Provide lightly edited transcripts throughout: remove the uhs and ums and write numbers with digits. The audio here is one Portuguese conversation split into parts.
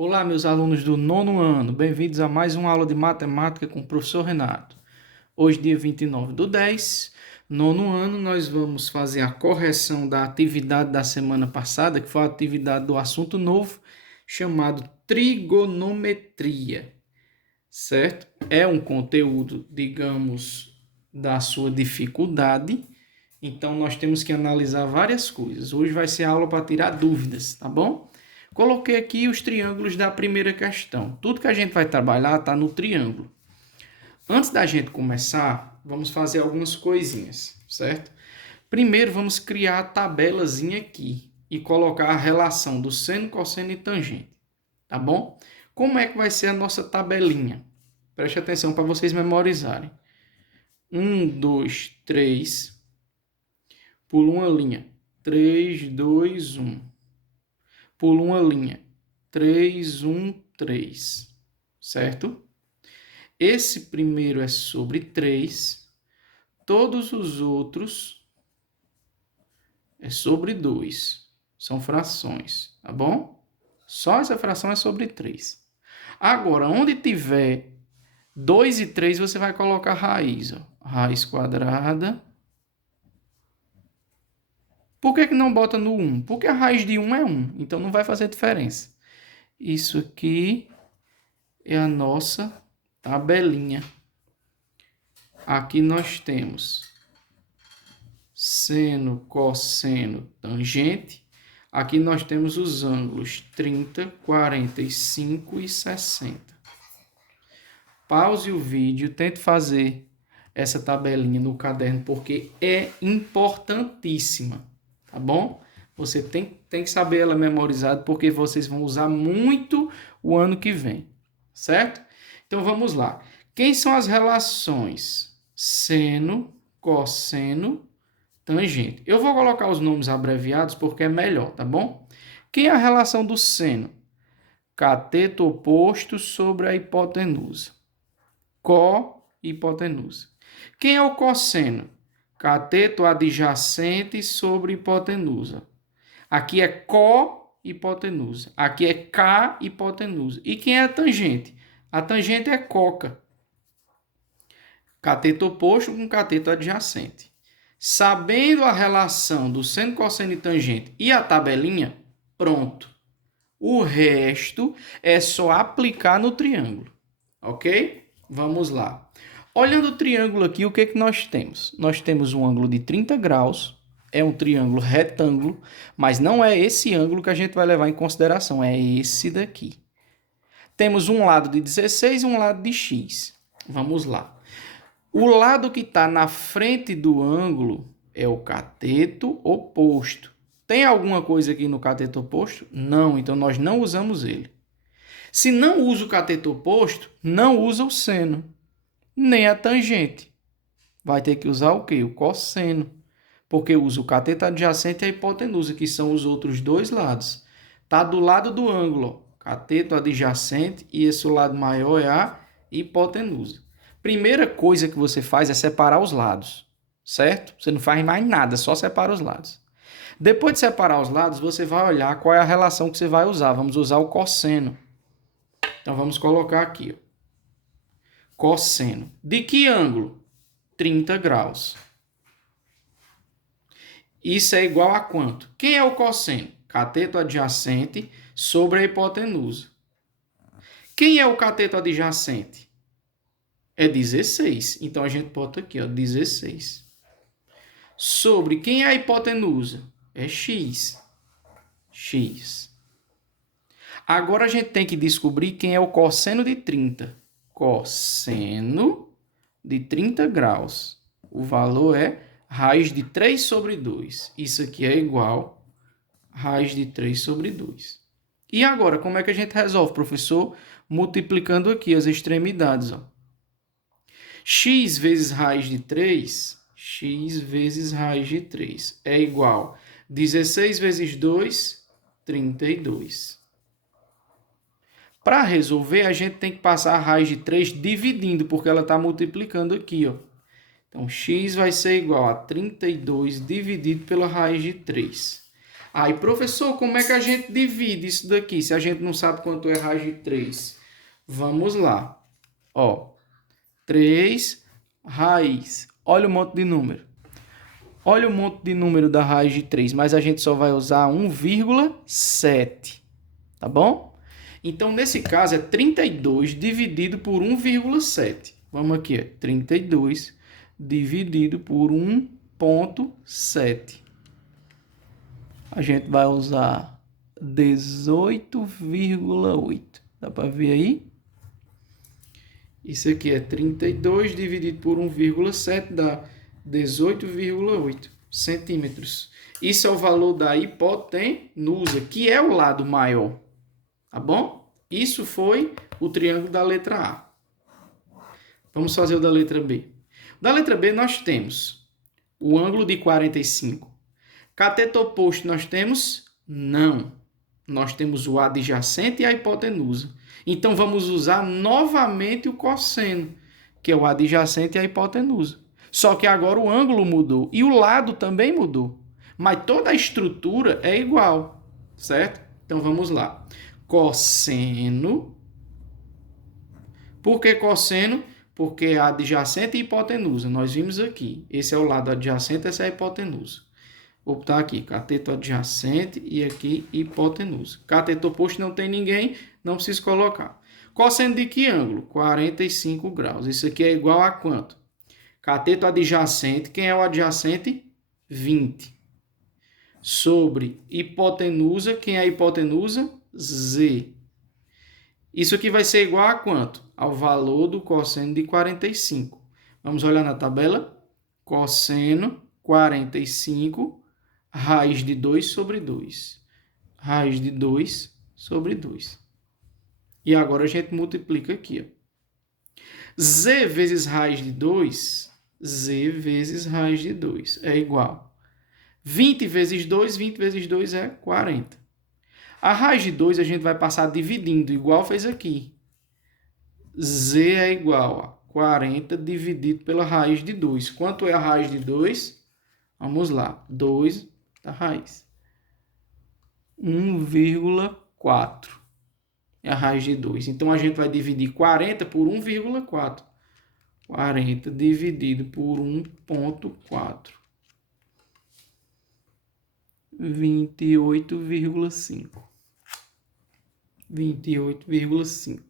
Olá, meus alunos do nono ano, bem-vindos a mais uma aula de matemática com o professor Renato. Hoje, dia 29/10, nono ano, nós vamos fazer a correção da atividade da semana passada, que foi a atividade do assunto novo, chamado trigonometria, certo? É um conteúdo, digamos, da sua dificuldade, então nós temos que analisar várias coisas. Hoje vai ser aula para tirar dúvidas, tá bom? Coloquei aqui os triângulos da primeira questão. Tudo que a gente vai trabalhar está no triângulo. Antes da gente começar, vamos fazer algumas coisinhas, certo? Primeiro, vamos criar a tabelazinha aqui e colocar a relação do seno, cosseno e tangente, tá bom? Como é que vai ser a nossa tabelinha? Preste atenção para vocês memorizarem. 1, 2, 3. Pula uma linha. 3, 2, 1. Pula uma linha. 3, 1, 3. Certo? Esse primeiro é sobre 3. Todos os outros é sobre 2. São frações, tá bom? Só essa fração é sobre 3. Agora, onde tiver 2 e 3, você vai colocar raiz. Ó. Raiz quadrada. Por que não bota no 1? Porque a raiz de 1 é 1, então não vai fazer diferença. Isso aqui é a nossa tabelinha. Aqui nós temos seno, cosseno, tangente. Aqui nós temos os ângulos 30, 45 e 60. Pause o vídeo, tente fazer essa tabelinha no caderno, porque é importantíssima, tá bom? Você tem que saber ela memorizada, porque vocês vão usar muito o ano que vem, certo? Então, vamos lá. Quem são as relações? Seno, cosseno, tangente. Eu vou colocar os nomes abreviados porque é melhor, tá bom? Quem é a relação do seno? Cateto oposto sobre a hipotenusa. Cohipotenusa. Quem é o cosseno? Cateto adjacente sobre hipotenusa. Aqui é cohipotenusa. Aqui é K-hipotenusa. E quem é a tangente? A tangente é coca. Cateto oposto com cateto adjacente. Sabendo a relação do seno, cosseno e tangente e a tabelinha, pronto. O resto é só aplicar no triângulo, ok? Vamos lá. Olhando o triângulo aqui, o que nós temos? Nós temos um ângulo de 30 graus, é um triângulo retângulo, mas não é esse ângulo que a gente vai levar em consideração, é esse daqui. Temos um lado de 16 e um lado de x. Vamos lá. O lado que está na frente do ângulo é o cateto oposto. Tem alguma coisa aqui no cateto oposto? Não, então nós não usamos ele. Se não usa o cateto oposto, não usa o seno, nem a tangente. Vai ter que usar o quê? O cosseno, porque usa o cateto adjacente e a hipotenusa, que são os outros dois lados. Está do lado do ângulo, ó, cateto adjacente, e esse lado maior é a hipotenusa. Primeira coisa que você faz é separar os lados, certo? Você não faz mais nada, só separa os lados. Depois de separar os lados, você vai olhar qual é a relação que você vai usar. Vamos usar o cosseno. Então, vamos colocar aqui, ó. Cosseno. De que ângulo? 30 graus. Isso é igual a quanto? Quem é o cosseno? Cateto adjacente sobre a hipotenusa. Quem é o cateto adjacente? É 16. Então, a gente bota aqui, ó, 16. Sobre quem é a hipotenusa? É x. X. Agora, a gente tem que descobrir quem é o cosseno de 30. Cosseno de 30 graus. O valor é raiz de 3 sobre 2. Isso aqui é igual a raiz de 3 sobre 2. E agora, como é que a gente resolve, professor? Multiplicando aqui as extremidades, ó. X vezes raiz de 3, x vezes raiz de 3 é igual a 16 vezes 2, 32. Para resolver, a gente tem que passar a raiz de 3 dividindo, porque ela está multiplicando aqui, ó. Então, x vai ser igual a 32 dividido pela raiz de 3. Aí, professor, como é que a gente divide isso daqui, se a gente não sabe quanto é raiz de 3? Vamos lá. Ó, 3 raiz. Olha o monte de número. Olha o monte de número da raiz de 3, mas a gente só vai usar 1,7. Tá bom? Então, nesse caso, é 32 dividido por 1,7. Vamos aqui, 32 dividido por 1,7. A gente vai usar 18,8. Dá para ver aí? Isso aqui é 32 dividido por 1,7 dá 18,8 centímetros. Isso é o valor da hipotenusa, que é o lado maior. Tá bom? Isso foi o triângulo da letra A. Vamos fazer o da letra B. Da letra B nós temos o ângulo de 45. Cateto oposto nós temos? Não. Nós temos o adjacente e a hipotenusa. Então vamos usar novamente o cosseno, que é o adjacente e a hipotenusa. Só que agora o ângulo mudou e o lado também mudou. Mas toda a estrutura é igual, certo? Então vamos lá. Cosseno. Por que cosseno? Porque é adjacente e hipotenusa. Nós vimos aqui. Esse é o lado adjacente, essa é a hipotenusa. Vou botar aqui, cateto adjacente e aqui hipotenusa. Cateto oposto não tem ninguém, não preciso colocar. Cosseno de que ângulo? 45 graus. Isso aqui é igual a quanto? Cateto adjacente, quem é o adjacente? 20. Sobre hipotenusa, quem é a hipotenusa? Z. Isso aqui vai ser igual a quanto? Ao valor do cosseno de 45. Vamos olhar na tabela? Cosseno 45, raiz de 2 sobre 2. Raiz de 2 sobre 2. E agora a gente multiplica aqui. Ó. Z vezes raiz de 2, Z vezes raiz de 2 é igual. 20 vezes 2, 20 vezes 2 é 40. A raiz de 2 a gente vai passar dividindo, igual fez aqui. Z é igual a 40 dividido pela raiz de 2. Quanto é a raiz de 2? Vamos lá. 2 da raiz. 1,4 é a raiz de 2. Então, a gente vai dividir 40 por 1,4. 40 dividido por 1,4. 28,5. 28,5.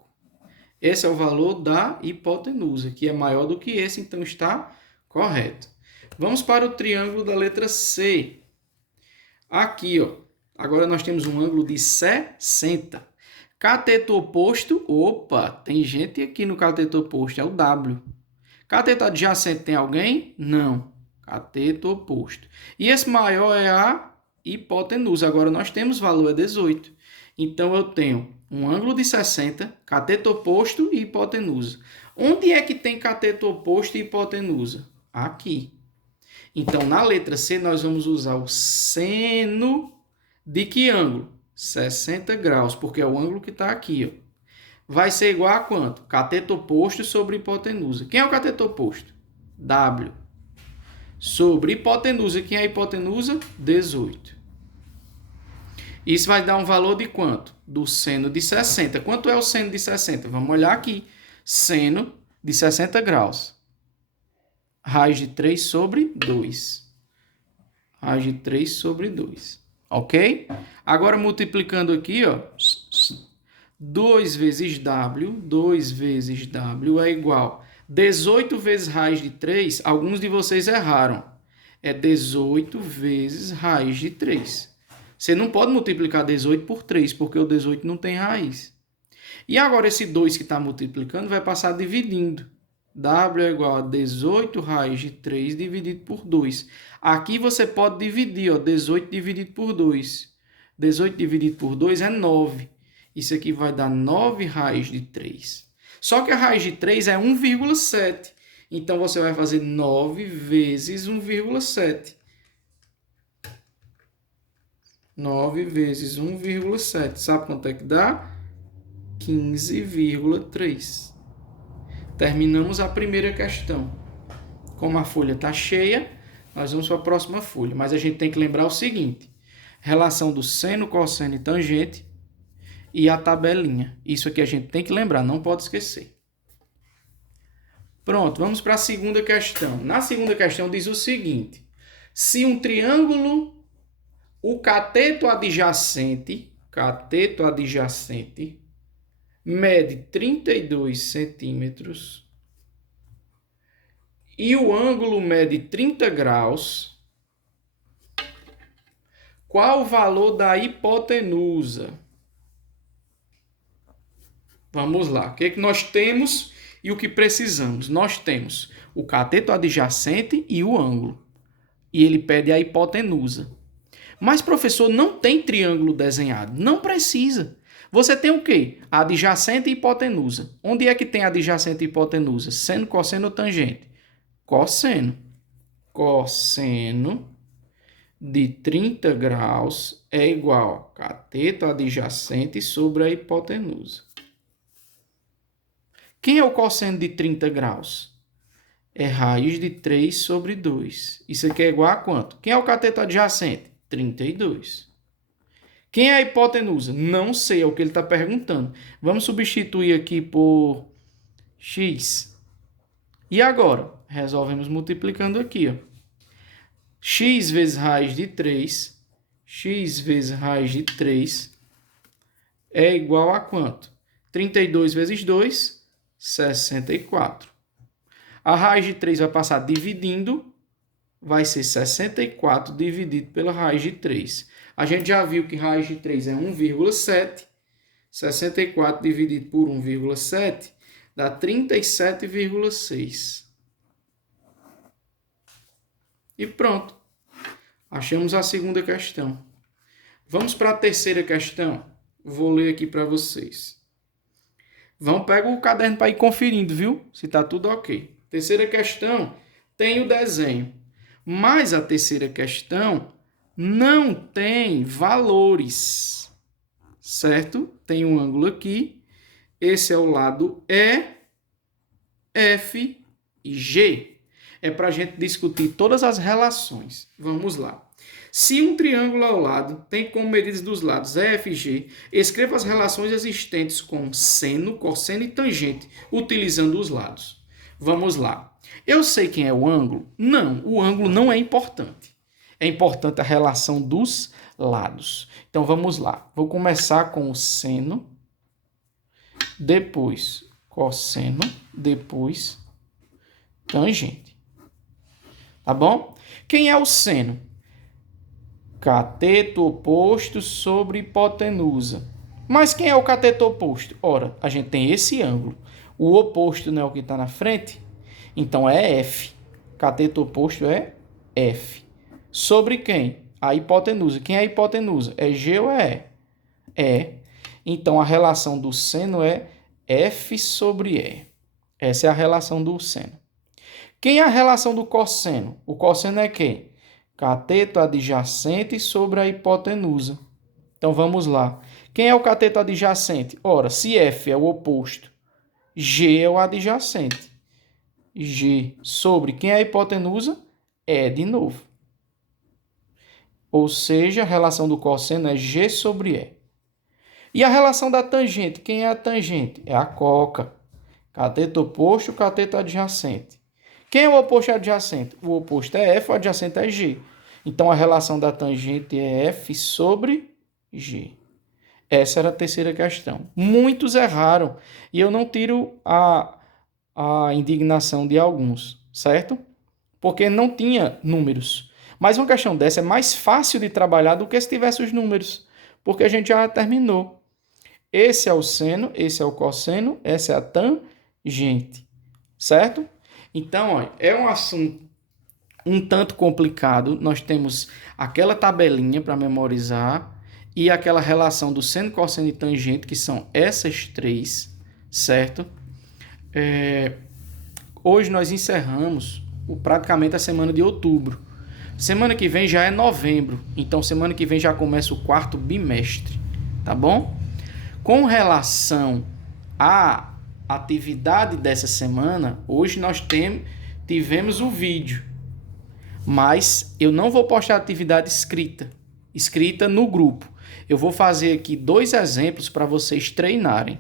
Esse é o valor da hipotenusa, que é maior do que esse, então está correto. Vamos para o triângulo da letra C. Aqui, ó. Agora nós temos um ângulo de 60. Cateto oposto, opa, tem gente aqui no cateto oposto, é o W. Cateto adjacente tem alguém? Não. Cateto oposto. E esse maior é a hipotenusa. Agora nós temos valor é 18. Então eu tenho um ângulo de 60, cateto oposto e hipotenusa. Onde é que tem cateto oposto e hipotenusa? Aqui. Então, na letra C, nós vamos usar o seno de que ângulo? 60 graus, porque é o ângulo que está aqui. Ó. Vai ser igual a quanto? Cateto oposto sobre hipotenusa. Quem é o cateto oposto? W. Sobre hipotenusa. Quem é a hipotenusa? 18. Isso vai dar um valor de quanto? Do seno de 60. Quanto é o seno de 60? Vamos olhar aqui. Seno de 60 graus. Raiz de 3 sobre 2. Raiz de 3 sobre 2. Ok? Agora, multiplicando aqui, ó. 2 vezes W. 2 vezes W é igual. 18 vezes raiz de 3. Alguns de vocês erraram. É 18 vezes raiz de 3. Você não pode multiplicar 18 por 3, porque o 18 não tem raiz. E agora esse 2 que está multiplicando vai passar dividindo. W é igual a 18 raiz de 3 dividido por 2. Aqui você pode dividir, ó, 18 dividido por 2. 18 dividido por 2 é 9. Isso aqui vai dar 9 raiz de 3. Só que a raiz de 3 é 1,7. Então você vai fazer 9 vezes 1,7. 9 vezes 1,7. Sabe quanto é que dá? 15,3. Terminamos a primeira questão. Como a folha está cheia, nós vamos para a próxima folha. Mas a gente tem que lembrar o seguinte. relação do seno, cosseno e tangente e a tabelinha. Isso aqui a gente tem que lembrar, não pode esquecer. Pronto, vamos para a segunda questão. Na segunda questão diz o seguinte: se um triângulo, o cateto adjacente mede 32 centímetros e o ângulo mede 30 graus, qual o valor da hipotenusa? Vamos lá. O que é que nós temos e o que precisamos? Nós temos o cateto adjacente e o ângulo. E ele pede a hipotenusa. Mas, professor, não tem triângulo desenhado. Não precisa. Você tem o quê? Adjacente e hipotenusa. Onde é que tem adjacente e hipotenusa? Seno, cosseno ou tangente? Cosseno. Cosseno de 30 graus é igual a cateto adjacente sobre a hipotenusa. Quem é o cosseno de 30 graus? É raiz de 3 sobre 2. Isso aqui é igual a quanto? Quem é o cateto adjacente? 32. Quem é a hipotenusa? Não sei, é o que ele está perguntando. Vamos substituir aqui por x. E agora? Resolvemos multiplicando aqui. Ó. X vezes raiz de 3. X vezes raiz de 3 é igual a quanto? 32 vezes 2, 64. A raiz de 3 vai passar dividindo, vai ser 64 dividido pela raiz de 3. A gente já viu que raiz de 3 é 1,7. 64 dividido por 1,7 dá 37,6. E pronto. Achamos a segunda questão. Vamos para a terceira questão. Vou ler aqui para vocês. Vão pegar o caderno para ir conferindo, viu? Se está tudo ok. Terceira questão tem o desenho. Mas a terceira questão não tem valores. Certo? Tem um ângulo aqui. Esse é o lado E, F e G. É para a gente discutir todas as relações. Vamos lá. Se um triângulo ao lado tem como medidas dos lados F e G, escreva as relações existentes com seno, cosseno e tangente, utilizando os lados. Vamos lá. Eu sei quem é o ângulo? Não, o ângulo não é importante. É importante a relação dos lados. Então, vamos lá. Vou começar com o seno, depois cosseno, depois tangente. Tá bom? Quem é o seno? Cateto oposto sobre hipotenusa. Mas quem é o cateto oposto? Ora, a gente tem esse ângulo. O oposto não é o que está na frente? Então é F. Cateto oposto é F. Sobre quem? A hipotenusa. Quem é a hipotenusa? É G ou é E? É. Então a relação do seno é F sobre E. Essa é a relação do seno. Quem é a relação do cosseno? O cosseno é quem? Cateto adjacente sobre a hipotenusa. Então, vamos lá. Quem é o cateto adjacente? Ora, se F é o oposto, G é o adjacente. G sobre quem é a hipotenusa? E de novo. Ou seja, a relação do cosseno é G sobre E. E a relação da tangente? Quem é a tangente? É a coca. Cateto oposto, cateto adjacente. Quem é o oposto adjacente? O oposto é F, o adjacente é G. Então, a relação da tangente é F sobre G. Essa era a terceira questão. Muitos erraram. E eu não tiro a indignação de alguns, certo? Porque não tinha números. Mas uma questão dessa é mais fácil de trabalhar do que se tivesse os números. Porque a gente já terminou. Esse é o seno, esse é o cosseno, essa é a tangente. Certo? Então, ó, é um assunto um tanto complicado. Nós temos aquela tabelinha para memorizar e aquela relação do seno, cosseno e tangente, que são essas três, certo? Hoje nós encerramos praticamente a semana de outubro. Semana que vem já é novembro, então semana que vem já começa o quarto bimestre, tá bom? Com relação à atividade dessa semana, hoje nós tivemos o vídeo, mas eu não vou postar atividade escrita, escrita no grupo. Eu vou fazer aqui 2 exemplos para vocês treinarem,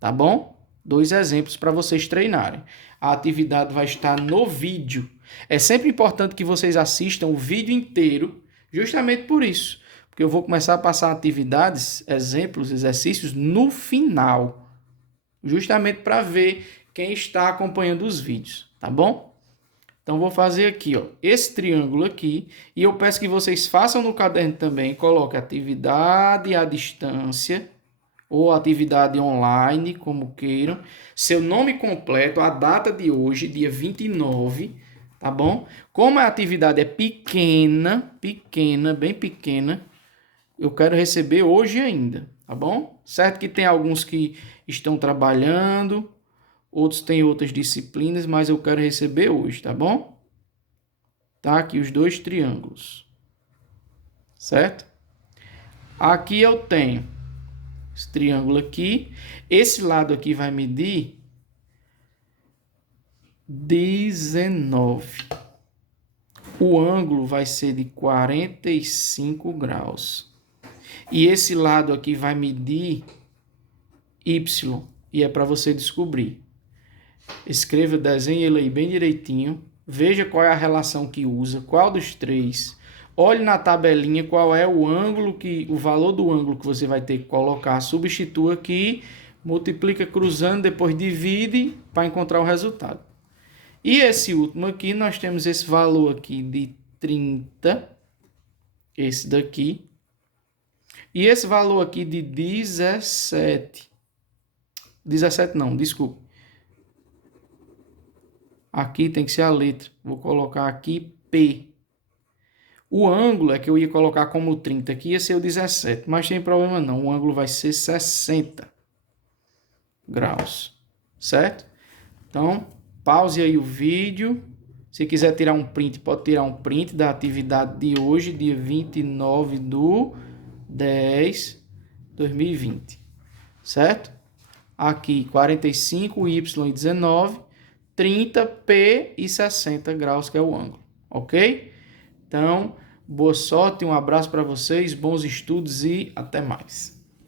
tá bom? 2 exemplos para vocês treinarem. A atividade vai estar no vídeo. É sempre importante que vocês assistam o vídeo inteiro, justamente por isso. Porque eu vou começar a passar atividades, exemplos, exercícios no final. Justamente para ver quem está acompanhando os vídeos, tá bom? Então, vou fazer aqui, ó, esse triângulo aqui. E eu peço que vocês façam no caderno também. Coloque atividade à distância ou atividade online, como queiram. Seu nome completo, a data de hoje, dia 29, tá bom? Como a atividade é pequena, bem pequena, eu quero receber hoje ainda, tá bom? Certo que tem alguns que estão trabalhando, outros têm outras disciplinas, mas eu quero receber hoje, tá bom? Tá aqui os 2 triângulos, certo? Aqui eu tenho esse triângulo aqui. Esse lado aqui vai medir 19. O ângulo vai ser de 45 graus. E esse lado aqui vai medir Y. E é para você descobrir. Escreva, desenhe ele aí bem direitinho. Veja qual é a relação que usa, qual dos 3. Olhe na tabelinha qual é o ângulo o valor do ângulo que você vai ter que colocar. Substitua aqui, multiplica cruzando, depois divide para encontrar o resultado. E esse último aqui, nós temos esse valor aqui de 30, esse daqui. E esse valor aqui de 17. 17 não, desculpa. Aqui tem que ser a letra. Vou colocar aqui P. O ângulo é que eu ia colocar como 30, aqui ia ser o 17, mas tem problema não, o ângulo vai ser 60 graus, certo? Então, pause aí o vídeo. Se quiser tirar um print, pode tirar um print da atividade de hoje, dia 29 de 10 de 2020, certo? Aqui 45, Y e 19, 30, P e 60 graus, que é o ângulo, ok? Então, boa sorte, um abraço para vocês, bons estudos e até mais.